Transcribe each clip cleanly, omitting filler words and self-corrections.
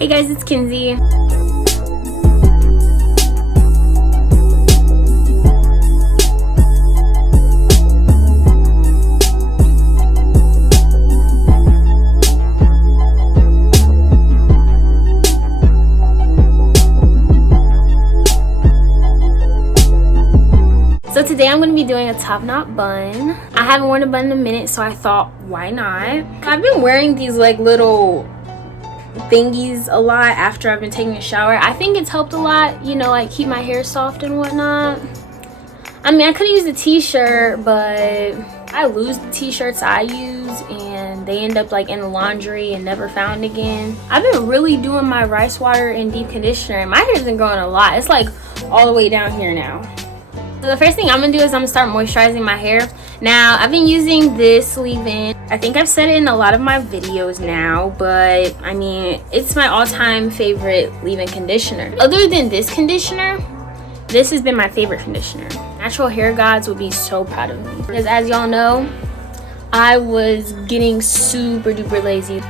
Hey guys, it's Kenzi. So today I'm going to be doing a top knot bun. I haven't worn a bun in a minute, so I thought, why not? I've been wearing these like little thingies a lot after I've been taking a shower. I think it's helped a lot, you know, like keep my hair soft and whatnot. I mean, I could use a t-shirt, but I lose the t-shirts I use and they end up like in the laundry and never found again. I've been really doing my rice water and deep conditioner, and my hair's been growing a lot. It's like all the way down here now. So the first thing I'm gonna do is I'm gonna start moisturizing my hair. Now, I've been using this leave-in. I think I've said it in a lot of my videos now, but I mean, it's my all-time favorite leave-in conditioner. Other than this conditioner, this has been my favorite conditioner. Natural hair gods would be so proud of me. Because as y'all know, I was getting super duper lazy.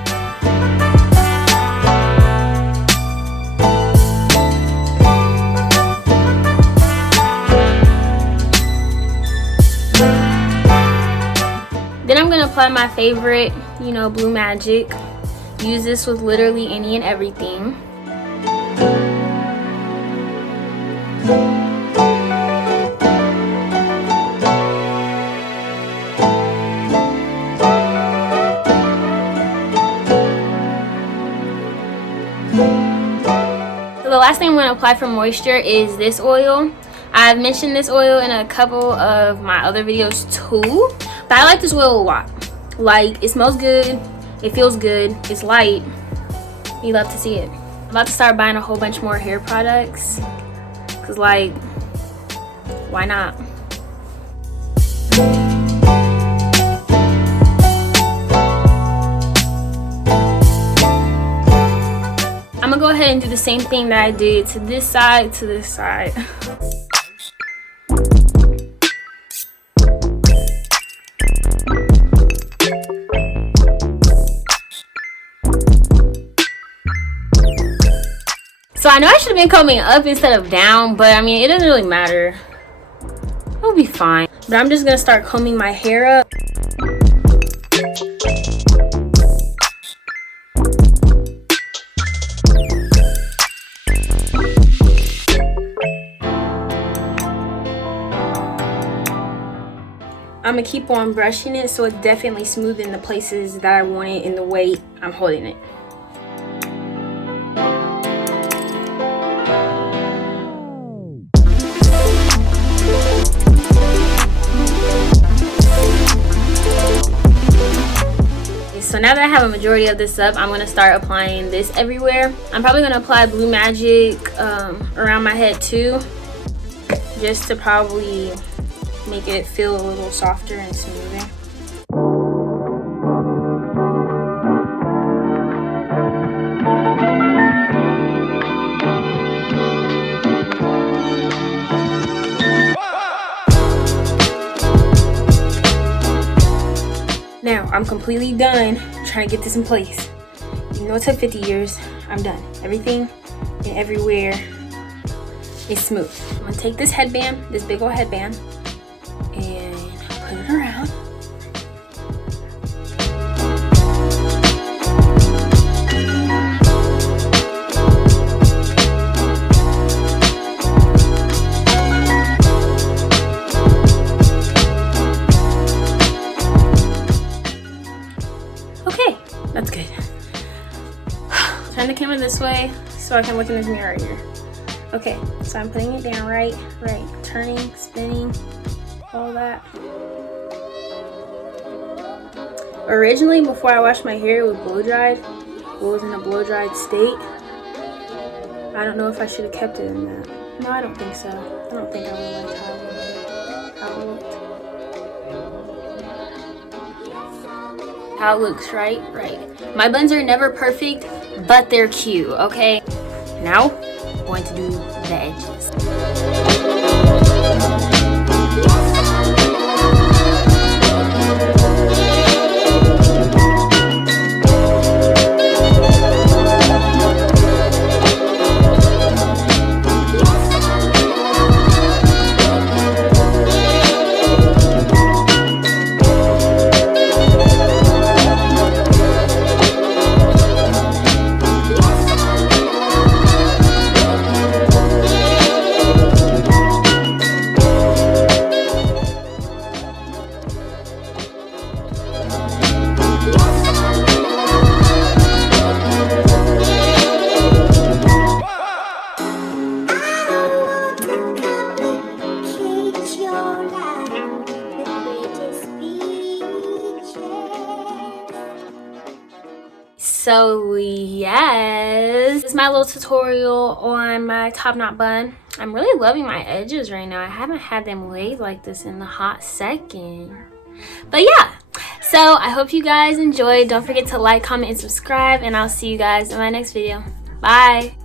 Then I'm gonna apply my favorite, you know, Blue Magic. Use this with literally any and everything. So the last thing I'm gonna apply for moisture is this oil. I've mentioned this oil in a couple of my other videos too. But I like this oil a lot. Like, it smells good, it feels good, it's light. You love to see it. I'm about to start buying a whole bunch more hair products. Cause like, why not? I'm gonna go ahead and do the same thing that I did to this side, to this side. So I know I should have been combing up instead of down, but I mean, it doesn't really matter. It'll be fine. But I'm just gonna start combing my hair up. I'm gonna keep on brushing it so it's definitely smoothing the places that I want it in the way I'm holding it. So now that I have a majority of this up, I'm going to start applying this everywhere. I'm probably going to apply Blue Magic around my head too, just to probably make it feel a little softer and smoother. Now, I'm completely done trying to get this in place. You know, it took 50 years. I'm done. Everything and everywhere is smooth. I'm gonna take this headband, this big old headband, and put it around. That's good. Turn the camera this way so I can look in this mirror here. Okay, so I'm putting it down right, turning, spinning, all that. Originally, before I washed my hair, it was blow dried. It was in a blow dried state. I don't know if I should have kept it in that. No, I don't think so. I don't think I would like how it looked. How it looks, right? My buns are never perfect, but they're cute, okay? Now, I'm going to do the edges. So yes, this is my little tutorial on my top knot bun. I'm really loving my edges right now. I haven't had them laid like this in a hot second. But yeah, so I hope you guys enjoyed. Don't forget to like, comment, and subscribe, and I'll see you guys in my next video. Bye.